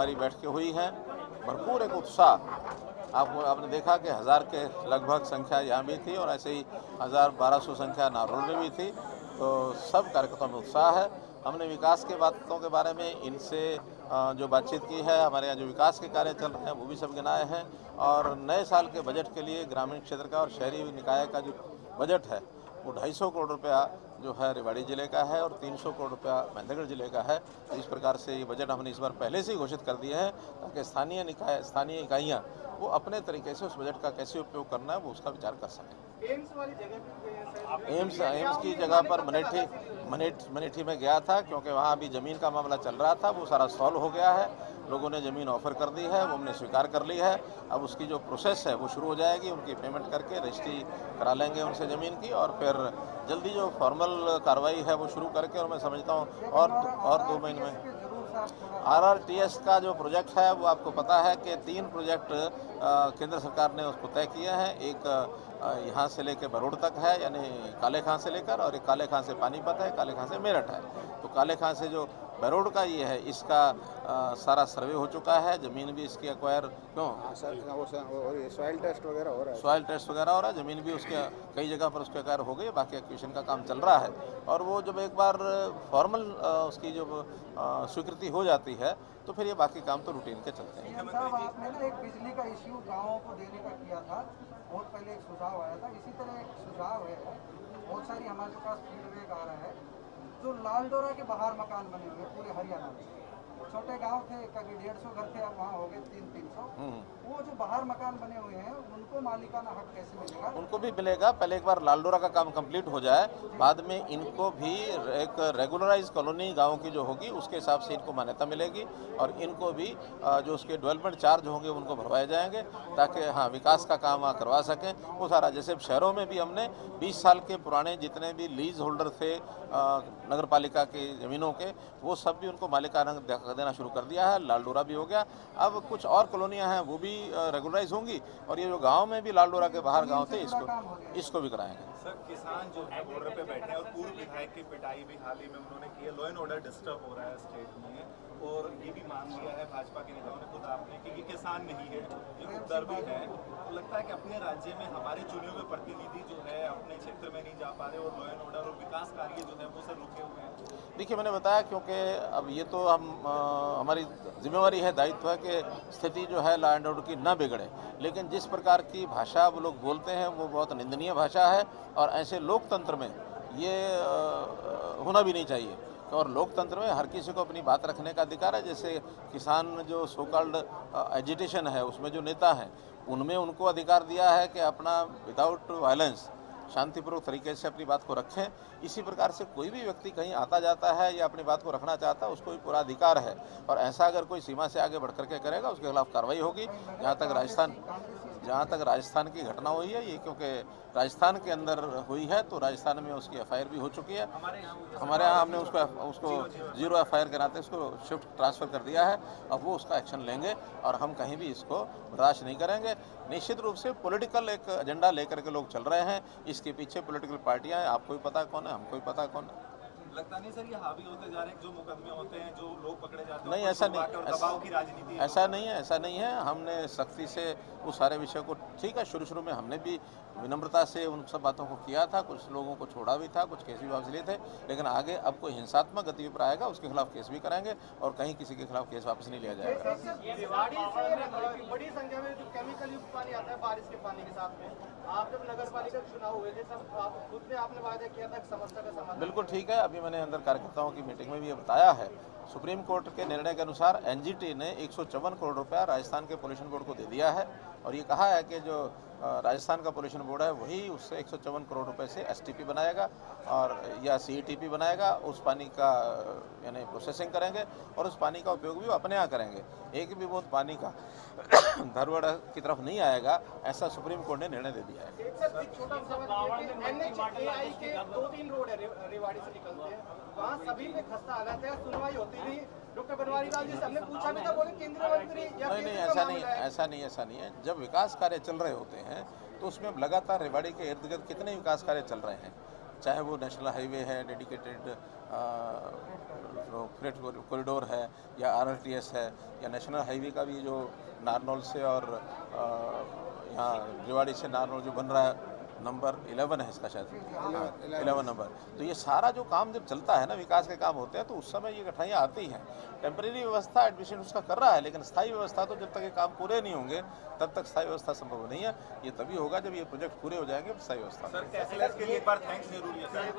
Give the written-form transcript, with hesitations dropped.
हमारी बैठकें हुई हैं, भरपूर एक उत्साह। आपने देखा कि 1000 के लगभग संख्या यहाँ भी थी और ऐसे ही 1200 संख्या नारोल में भी थी। तो सब कार्यकर्ताओं में उत्साह है। हमने विकास के बातों के बारे में इनसे जो बातचीत की है, हमारे यहाँ जो विकास के कार्य चल रहे हैं वो भी सब गिनाए हैं। और नए साल के बजट के लिए ग्रामीण क्षेत्र का और शहरी निकाय का जो बजट है वो 250 करोड़ रुपया जो है रेवाड़ी जिले का है और 300 करोड़ रुपया महेंद्रगढ़ जिले का है। इस प्रकार से ये बजट हमने इस बार पहले से ही घोषित कर दिए हैं ताकि स्थानीय इकाइयाँ वो अपने तरीके से उस बजट का कैसे उपयोग करना है वो उसका विचार कर सकें। एम्स वाली जगह एम्स की जगह पर मनेठी में गया था, क्योंकि वहाँ अभी ज़मीन का मामला चल रहा था, वो सारा सॉल्व हो गया है। लोगों ने ज़मीन ऑफर कर दी है, वो हमने स्वीकार कर ली है। अब उसकी जो प्रोसेस है वो शुरू हो जाएगी, उनकी पेमेंट करके रजिस्ट्री करा लेंगे उनसे ज़मीन की, और फिर जल्दी जो फॉर्मल कार्रवाई है वो शुरू करके, और मैं समझता हूँ और 2 महीने में RRTS का जो प्रोजेक्ट है वो आपको पता है कि 3 प्रोजेक्ट केंद्र सरकार ने उसको तय किए हैं। एक यहाँ से लेकर बरोड़ तक है, यानी काले खां से लेकर, और एक काले खां से पानीपत है, काले खां से मेरठ है। तो काले खां से जो बरोड़ का ये है, इसका सारा सर्वे हो चुका है, ज़मीन भी इसकी एक्वायर सॉइल टेस्ट वगैरह हो रहा है। सॉइल टेस्ट वगैरह हो रहा है, ज़मीन भी उसके कई जगह पर उसके एक्वायर हो गई, बाकी एक्विजिशन का काम चल रहा है। और वो जब एक बार फॉर्मल उसकी जब स्वीकृति हो जाती है तो फिर ये बाकी काम तो रूटीन के चलते हैं। साहब, आपने ना एक बिजली का इश्यू गाँवों को देने का किया था, बहुत पहले एक सुझाव आया था। इसी तरह एक सुझाव है, बहुत सारी हमारे पास फीडबैक आ रहा है, जो लालडोरा के बाहर मकान बने हुए पूरे हरियाणा में, छोटे गांव थे, कभी 150 घर थे, अब वहाँ हो गए 300-300। वो जो बाहर मकान बने हुए हैं उनको मालिकाना हक कैसे मिलेगा? उनको भी मिलेगा, पहले एक बार लालडोरा का काम कंप्लीट हो जाए, बाद में इनको भी एक रेगुलराइज कॉलोनी गाँव की जो होगी उसके हिसाब से इनको मान्यता मिलेगी, और इनको भी जो उसके डेवलपमेंट चार्ज होंगे उनको भरवाए जाएंगे, ताकि हाँ विकास का काम करवा सकें वो सारा। जैसे शहरों में भी हमने 20 साल के पुराने जितने भी लीज होल्डर थे नगर पालिका की ज़मीनों के, वो सब भी उनको मालिकाना देना शुरू कर दिया है। लालडोरा भी हो गया, अब कुछ और कॉलोनियाँ हैं वो भी रेगुलराइज होंगी, और ये जो गांव में भी लालडोरा के बाहर गांव थे इसको भी कराएंगे। सर, किसान जो है बॉर्डर पे बैठे हैं और पूर्व विधायक की पिटाई भी हाल ही में उन्होंने की है, लॉ एंड ऑर्डर डिस्टर्ब हो रहा है स्टेट में, और ये भी मांग किया है भाजपा के नेताओं ने खुद आपने कि ये किसान नहीं है, ये उत्तर भी है। तो लगता है कि अपने राज्य में हमारे चुने हुए प्रतिनिधि जो है अपने क्षेत्र में नहीं जा पा रहे, और लॉ एंड ऑर्डर और विकास कार्य जो है वो सर रुके हुए हैं। देखिए, मैंने बताया, क्योंकि अब ये तो हमारी जिम्मेवारी है, दायित्व है कि स्थिति जो है लॉ एंड ऑर्डर की न बिगड़े, लेकिन जिस प्रकार की भाषा वो लोग बोलते हैं वो बहुत निंदनीय भाषा है, और ऐसे लोकतंत्र में ये होना भी नहीं चाहिए। और लोकतंत्र में हर किसी को अपनी बात रखने का अधिकार है। जैसे किसान जो सो कॉल्ड एजिटेशन है उसमें जो नेता हैं उनमें उनको अधिकार दिया है कि अपना विदाउट वायलेंस शांतिपूर्वक तरीके से अपनी बात को रखें। इसी प्रकार से कोई भी व्यक्ति कहीं आता जाता है या अपनी बात को रखना चाहता है, उसको भी पूरा अधिकार है, और ऐसा अगर कोई सीमा से आगे बढ़ करके करेगा उसके खिलाफ कार्रवाई होगी। जहाँ तक राजस्थान की घटना हुई है, ये क्योंकि राजस्थान के अंदर हुई है तो राजस्थान में उसकी FIR भी हो चुकी है। हमारे यहाँ हमने उसको 0 FIR के नाते उसको शिफ्ट ट्रांसफ़र कर दिया है। अब वो उसका एक्शन लेंगे, और हम कहीं भी इसको बर्दाश्त नहीं करेंगे। निश्चित रूप से पॉलिटिकल एक एजेंडा लेकर के लोग चल रहे हैं, इसके पीछे पॉलिटिकल पार्टियां हैं, आपको भी पता कौन है, हमको भी पता कौन है। लगता नहीं सर ये हावी होते जा रहे हैं, जो मुकदमे होते हैं, जो लोग पकड़े जाते हैं, नहीं, ऐसा नहीं, दबाव की राजनीति ऐसा नहीं है। हमने सख्ती से उस सारे विषय को, ठीक है, शुरू में हमने भी विनम्रता से उन सब बातों को किया था, कुछ लोगों को छोड़ा भी था, कुछ केस भी वापस लिए थे, लेकिन आगे अब कोई हिंसात्मक गतिविधि पर आएगा उसके खिलाफ केस भी कराएंगे, और कहीं किसी के खिलाफ केस वापस नहीं लिया जाएगा। बड़ी संख्या में जो केमिकल युक्त पानी आता है बारिश के पानी के साथ में, आप जब नगर पालिका चुनाव हुए थे तब आप खुद ने आपने वादा किया था समस्या का समाधान। बिल्कुल ठीक है, अभी मैंने अंदर कार्यकर्ताओं की मीटिंग में भी ये बताया है। सुप्रीम कोर्ट के निर्णय के अनुसार NGT ने 154 करोड़ रुपया राजस्थान के पोल्यूशन बोर्ड को दे दिया है, और ये कहा है कि जो राजस्थान का पोल्यूशन बोर्ड है वही उससे 154 करोड़ रुपए से STP बनाएगा और या CETP बनाएगा, उस पानी का यानी प्रोसेसिंग करेंगे, और उस पानी का उपयोग भी वो अपने यहाँ करेंगे। एक भी बूंद पानी का धरवड़ की तरफ नहीं आएगा, ऐसा सुप्रीम कोर्ट ने निर्णय दे दिया है। एक छोटा सवाल NHAI के 2-3 रोड है रेवाड़ी से निकलते हैं, वहाँ सभी में खस्ता हालत है, सुनवाई होती नहीं। डॉक्टर बनवारी लाल जी से हमने पूछा भी था, बोले केंद्रीय मंत्री नहीं, ऐसा नहीं है। जब विकास कार्य चल रहे होते हैं तो उसमें लगातार रेवाड़ी के इर्द गिर्द कितने विकास कार्य चल रहे हैं, चाहे वो नेशनल हाईवे है, डेडिकेटेड फ्रेट कॉरिडोर है या RRTS है या नेशनल हाईवे का भी जो नारनौल से और यहाँ रेवाड़ी से नारनौल जो बन रहा है, नंबर 11 है इसका शायद, 11 नंबर। तो ये सारा जो काम जब चलता है ना, विकास के काम होते हैं, तो उस समय ये कठिनाइयाँ आती हैं। टेम्परेरी व्यवस्था एडमिशन उसका कर रहा है, लेकिन स्थायी व्यवस्था तो जब तक ये काम पूरे नहीं होंगे तब तक स्थायी व्यवस्था संभव नहीं है। ये तभी होगा जब ये प्रोजेक्ट पूरे हो जाएंगे, स्थायी व्यवस्था। सर कैशलेस के लिए एक बार थैंक्स जरूरी है सर।